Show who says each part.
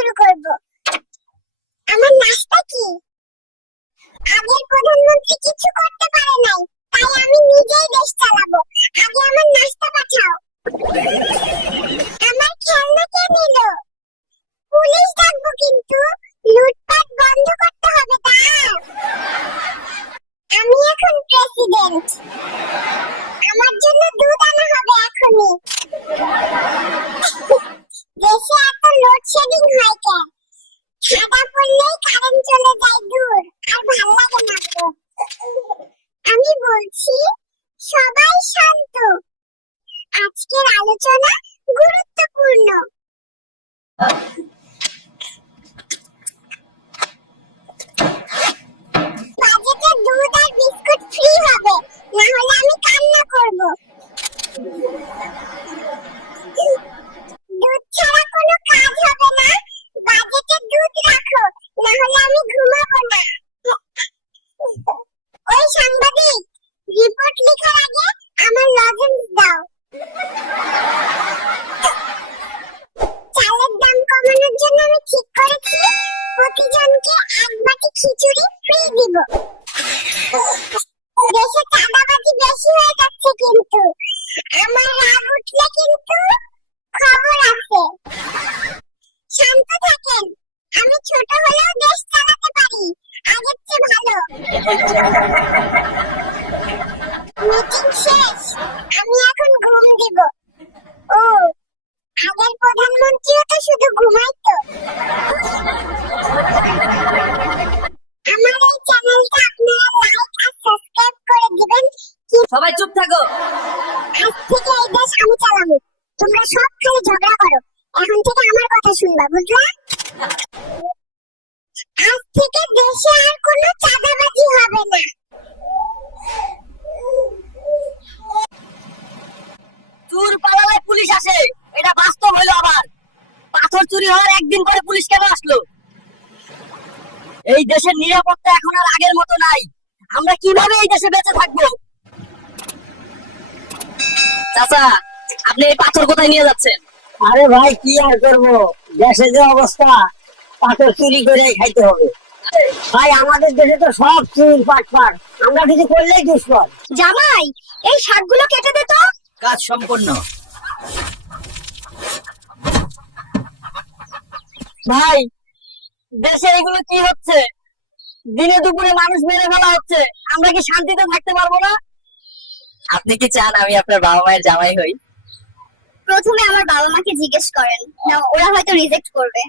Speaker 1: শুরু করব। আমার নাস্তা কি? আগের প্রধানমন্ত্রী কিছু করতে পারে নাই, তাই আমি নিজেই দেশ চালাবো। আগে আমার নাস্তা পাঠাও। আমার খেলনা কে নিল? পুলিশ ডাকবো কিন্তু, লুটপাট বন্ধ করতে হবে তার আমি এখন প্রেসিডেন্ট আমার জন্য দুধ আনা হবে এখনই। দেশে আমি বলছি সবাই শান্ত। আজকের আলোচনা গুরুত্বপূর্ণ বাজেটে দুধ আর বিস্কুট ফ্রি হবে না হলে আমি কান্না করব দুধ ছাড়া কোনো কাজ হবে না বাজেটে দুধ রাখো না হলে আমি ঘুমাবো না ওই সাংবাদিক রিপোর্ট লেখার আগে আমার লজেন্স দাও। চালের দাম কমানোর জন্য আমি ঠিক করেছি। প্রতিজনকে এক বাটি খিচুড়ি ফ্রি দিব। দেশে চাঁদাবাজি বেশি হয়ে যাচ্ছে কিন্তু। আমার রাগ উঠলে কিন্তু খবর আছে। শান্ত থাকেন। আমি ছোট হলেও দেশ চালাতে পারি। আগের চেয়ে ভালো মিটিং শেষ আমি এখন ঘুম দিব ও আগের প্রধানমন্ত্রীও তো শুধু ঘুমাইতো আমার এই চ্যানেলটা আপনারা লাইক আর সাবস্ক্রাইব করে দিবেন।
Speaker 2: সবাই চুপ থাকো।
Speaker 1: আজ থেকে এই দেশ আমি চালাবো। তোমরা সব খালি ঝগড়া করো। এখন থেকে আমার কথা শুনবা বুঝলা? আজ থেকে দেশে আর কোনো চাঁদাবাজি হবে না
Speaker 2: চুর পালালে পুলিশ আসে এটা বাস্তব হলো আবার পাথর চুরি হওয়ার একদিন পরে পুলিশ কেন আসলো? এই দেশের নিরাপত্তা এখন আর আগের মতো নাই। আমরা কীভাবে এই দেশে বেঁচে থাকব? চাচা আপনি এই পাথর কোথায় নিয়ে যাচ্ছেন?
Speaker 3: আরে ভাই কি আর করব? দেশে যে অবস্থা পাথর চুরি করে খাইতে হবে। ভাই আমাদের দেশে তো সব চুরি পাট পাট। আমরা কিছু করলেই দুষ্কর
Speaker 1: জামাই এই শাকগুলো কেটে দে তো।
Speaker 2: কাজ সম্পন্ন। ভাই, দেশে এগুলো কি হচ্ছে? দিনে দুপুরে মানুষ মেরে ফেলা হচ্ছে। আমরা কি শান্তিতে থাকতে পারব না? আপনি কি চান আমি আপনার বাবা মায়ের জামাই হই?
Speaker 1: প্রথমে আমার বাবা মাকে জিজ্ঞেস করেন। না, ওরা হয়তো রিজেক্ট করবে।